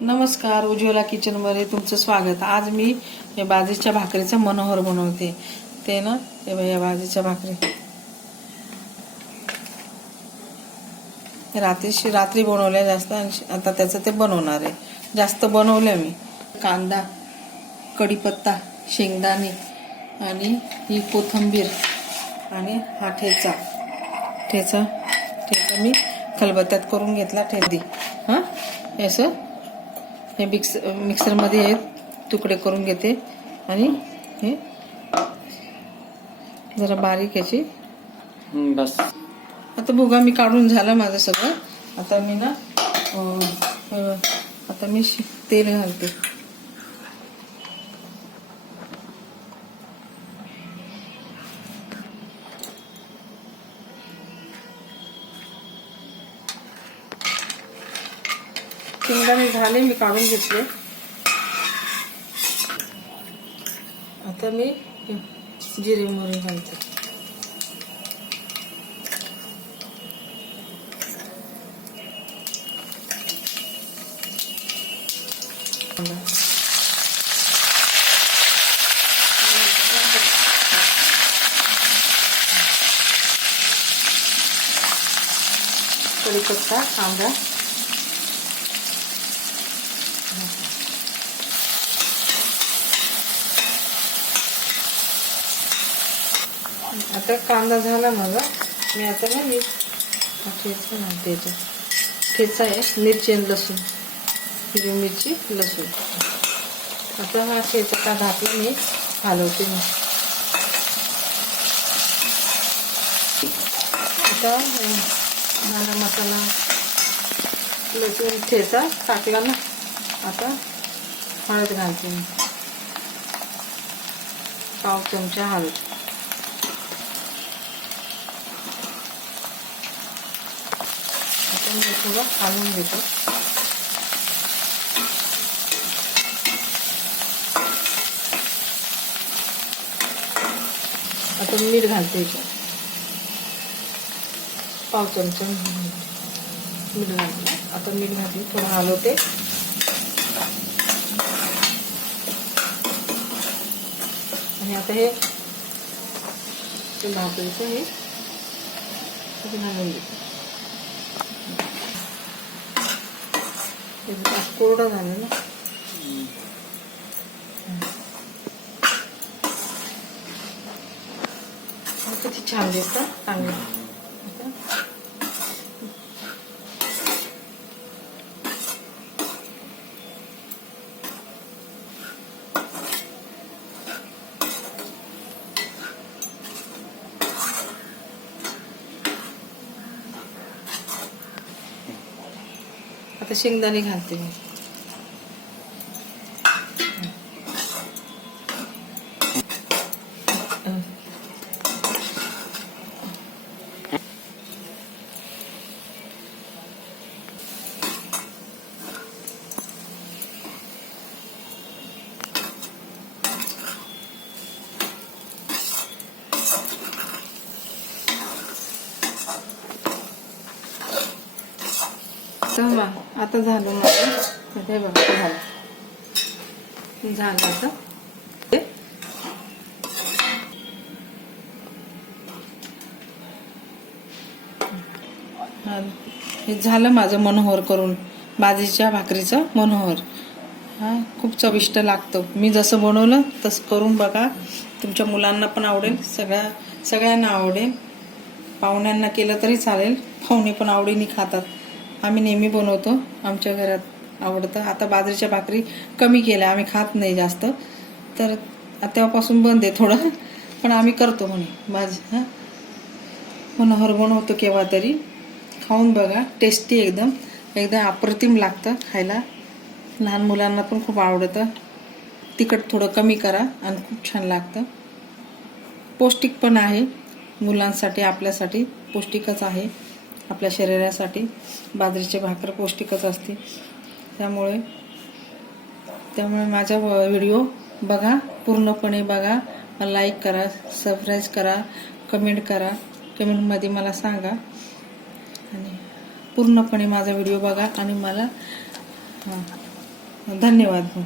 नमस्कार उज्ज्वला किचनमध्ये तुमचं स्वागत. आज मी या बाजरीच्या भाकरीचं मनोहर बनवते. ते ना या बाजरीच्या भाकरी. रात्री रात्री बनवल्या जास्त आणि आता त्याचं ते बनवणार आहे. जास्त बनवलं मी. कांदा कढीपत्ता शेंगदाणे आणि ही कोथिंबीर आणि हा ठेचा. ठेचा ठेचा मी खलबत्त्यात करून घेतला ठेदी हां असं हे मिक्स मिक्सरमध्ये हे तुकडे करून घेते आणि हे जरा बारीक याची. बस. आता भुगा मी काढून झालं माझं सगळं. आता मी ना आता मी शि- तेल घालते. शेंगदाणे झाले मी काढून घेतले. आता मी जिरे मोरे घालते. कढीपत्ता कांदा. आता कांदा झाला माझा. मी आता ना मी ठेचा घालते त्याचा ठेचा आहे मिरची आणि लसूण. हिरवी मिरची लसूण. आता हा ठेचा का घातला मी हलवते मी. आता अं, मसाला लसूण ठेचा टाकला ना. आता हळद घालते मी. पाव चमचा हळद. मी थोडं हलवून घेतो. आता मीठ घालते याच्यात पाव चमचा मीठ घालते. आता मीठ घातली थोडं हलवते. आणि आता हे ते भाकरीचं हे घालून देते हे बघा, कोरडं झालं ना. किती छान दिसतं चांगलं आता आता शेंगदाणे घालते मी. आता वा, आता झालं माझं. हे बघा ते झालं. झालं आता. हे हे झालं माझं मनोहर करून बाजरीच्या भाकरीचं मनोहर. हा खूप चविष्ट लागतं. मी जसं बनवलं तसं करून बघा. तुमच्या मुलांना पण आवडेल सगळ्या सगळ्यांना आवडेल. पाहुण्यांना केलं तरी चालेल. पाहुणे पण आवडीने खातात. आम्ही नेहमी बनवतो. आमच्या घरात आवडतं. आता बाजरीच्या भाकरी कमी केल्या. आम्ही खात नाही जास्त. तर तेव्हापासून बंद आहे थोडं. पण आम्ही करतो म्हणे. भाजी हां. मनोहर बनवतो केव्हा तरी. खाऊन बघा. टेस्टी एकदम. एकदम अप्रतिम लागतं खायला. लहान मुलांना पण खूप आवडतं. तिखट थोडं कमी करा आणि खूप छान लागतं. पौष्टिक पण आहे. मुलांसाठी आपल्यासाठी पौष्टिकच आहे. आपल्या शरीरासाठी. बाजरीचे भाकर पौष्टिकच असते. त्यामुळे त्यामुळे माझा व्हिडिओ बघा. पूर्णपणे बघा. लाईक करा सबस्क्राईब करा कमेंट करा. कमेंटमध्ये मला सांगा. आणि पूर्णपणे माझा व्हिडिओ बघा आणि मला धन्यवाद.